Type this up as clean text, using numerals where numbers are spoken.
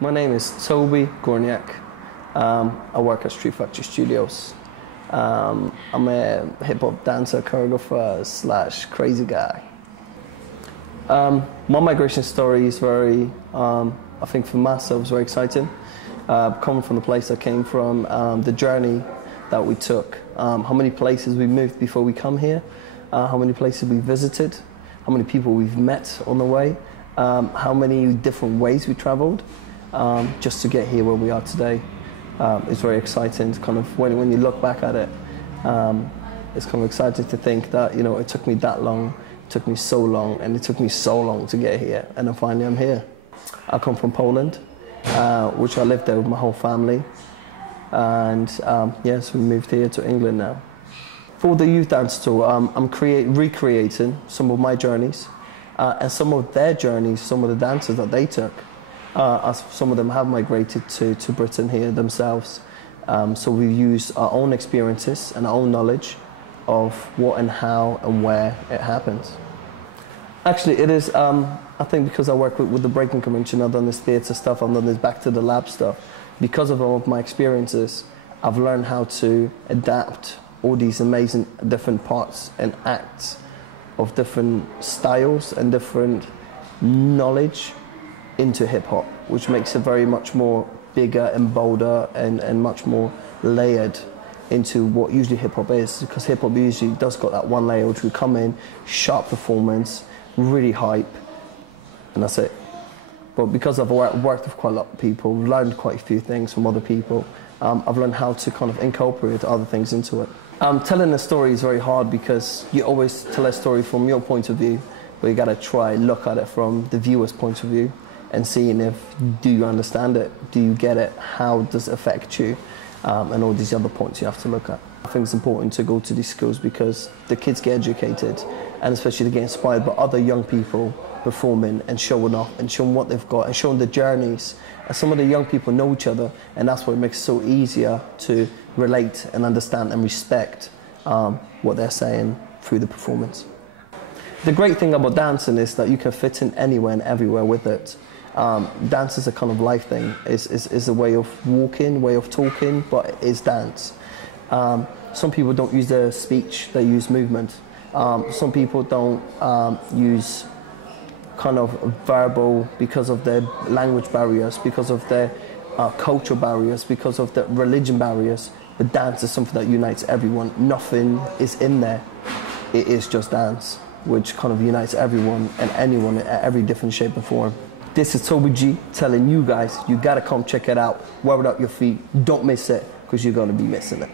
My name is Toby Gorniak. I work at Street Factory Studios. I'm a hip-hop dancer, choreographer slash crazy guy. My migration story is very, I think for myself, it's very exciting. Coming from the place I came from, the journey that we took, how many places we moved before we come here, how many places we visited, how many people we've met on the way, how many different ways we traveled, just to get here where we are today. It's very exciting. Kind of when you look back at it, it's kind of exciting to think that, you know, it took me that long, it took me so long, and it took me so long to get here, and then finally I'm here. I come from Poland, which I lived there with my whole family, and yes, we moved here to England now. For the youth dance tour, I'm recreating some of my journeys, and some of their journeys, some of the dances that they took. As some of them have migrated to Britain here themselves. So we use our own experiences and our own knowledge of what and how and where it happens. Actually, it is, I think because I work with the breaking convention, I've done this theatre stuff, I've done this back to the lab stuff. Because of all of my experiences, I've learned how to adapt all these amazing different parts and acts of different styles and different knowledge into hip-hop, which makes it very much more bigger and bolder and much more layered into what usually hip-hop is, because hip-hop usually does got that one layer which we come in, sharp performance, really hype, and that's it. But because I've worked with quite a lot of people, learned quite a few things from other people, I've learned how to kind of incorporate other things into it. Telling a story is very hard because you always tell a story from your point of view, but you gotta look at it from the viewer's point of view, and seeing if, do you understand it, do you get it, how does it affect you, and all these other points you have to look at. I think it's important to go to these schools because the kids get educated, and especially they get inspired by other young people performing and showing off and showing what they've got and showing the journeys. And some of the young people know each other, and that's what makes it so easier to relate and understand and respect what they're saying through the performance. The great thing about dancing is that you can fit in anywhere and everywhere with it. Dance is a kind of life thing. It's a way of walking, way of talking, but it is dance. Some people don't use their speech, they use movement. Some people don't use kind of verbal because of their language barriers, because of their cultural barriers, because of the religion barriers. But dance is something that unites everyone. Nothing is in there. It is just dance, which kind of unites everyone and anyone in every different shape and form. This is Toby G telling you guys, you gotta come check it out. Wear it up your feet, don't miss it, because you're gonna be missing it.